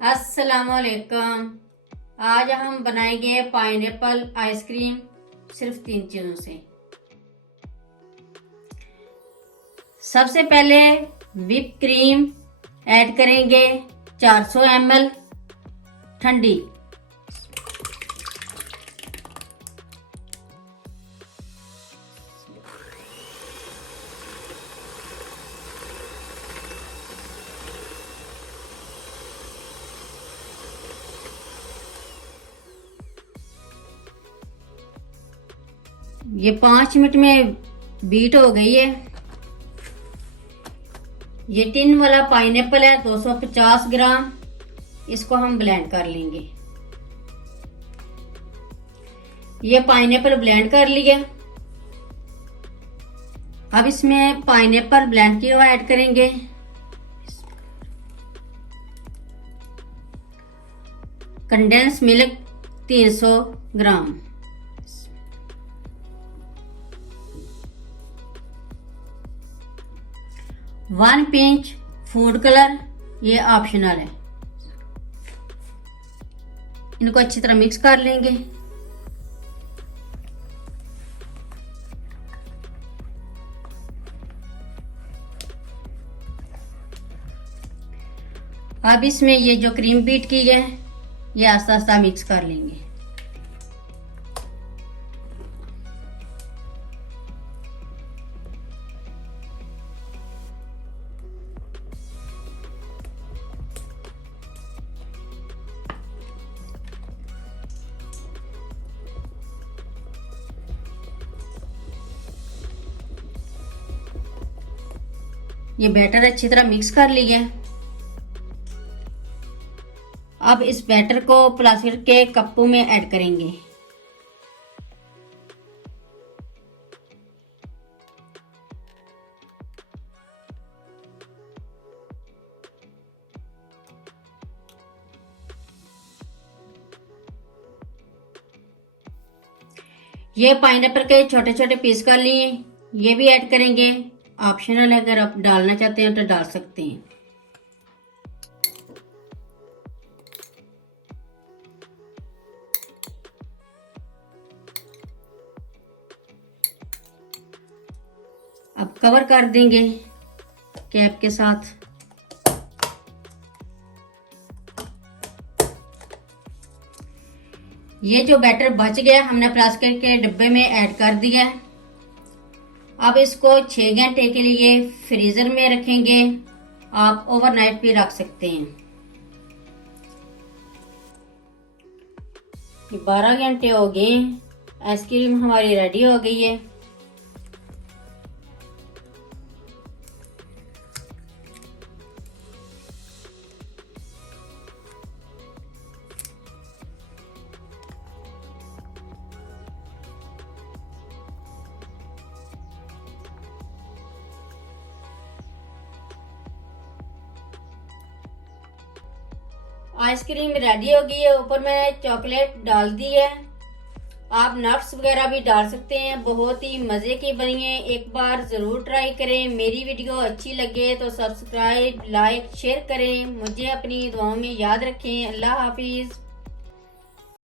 अस्सलामुअलैकुम। आज हम बनाएंगे पाइनएप्पल आइसक्रीम सिर्फ 3 चीज़ों से। सबसे पहले व्हिप क्रीम ऐड करेंगे 400 ml ठंडी। ये 5 मिनट में बीट हो गई है। ये टिन वाला पाइनएप्पल है 250 ग्राम। इसको हम ब्लेंड कर लेंगे। ये पाइनएप्पल ब्लेंड कर लिया। अब इसमें पाइनएप्पल ब्लेंड किया हुआ ऐड करेंगे। कंडेंस मिल्क 300 ग्राम। वन पिंच फूड कलर, ये ऑप्शनल है। इनको अच्छी तरह मिक्स कर लेंगे। अब इसमें ये जो क्रीम बीट की है ये आस्ता आस्ता मिक्स कर लेंगे। ये बैटर अच्छी तरह मिक्स कर लिया। अब इस बैटर को प्लास्टिक के कप्पों में ऐड करेंगे। ये पाइनएप्पल के छोटे छोटे पीस कर लिए, ये भी ऐड करेंगे। ऑप्शनल है, अगर आप डालना चाहते हैं तो डाल सकते हैं। अब कवर कर देंगे कैप के साथ। ये जो बैटर बच गया हमने प्लास्टिक के डिब्बे में ऐड कर दिया। अब इसको 6 घंटे के लिए फ्रीजर में रखेंगे। आप ओवरनाइट भी रख सकते हैं। 12 घंटे हो गए, आइसक्रीम हमारी रेडी हो गई है। आइसक्रीम रेडी हो गई है। ऊपर मैंने चॉकलेट डाल दी है। आप नट्स वगैरह भी डाल सकते हैं। बहुत ही मज़े की बनी है। एक बार ज़रूर ट्राई करें। मेरी वीडियो अच्छी लगे तो सब्सक्राइब, लाइक, शेयर करें। मुझे अपनी दुआओं में याद रखें। अल्लाह हाफिज़।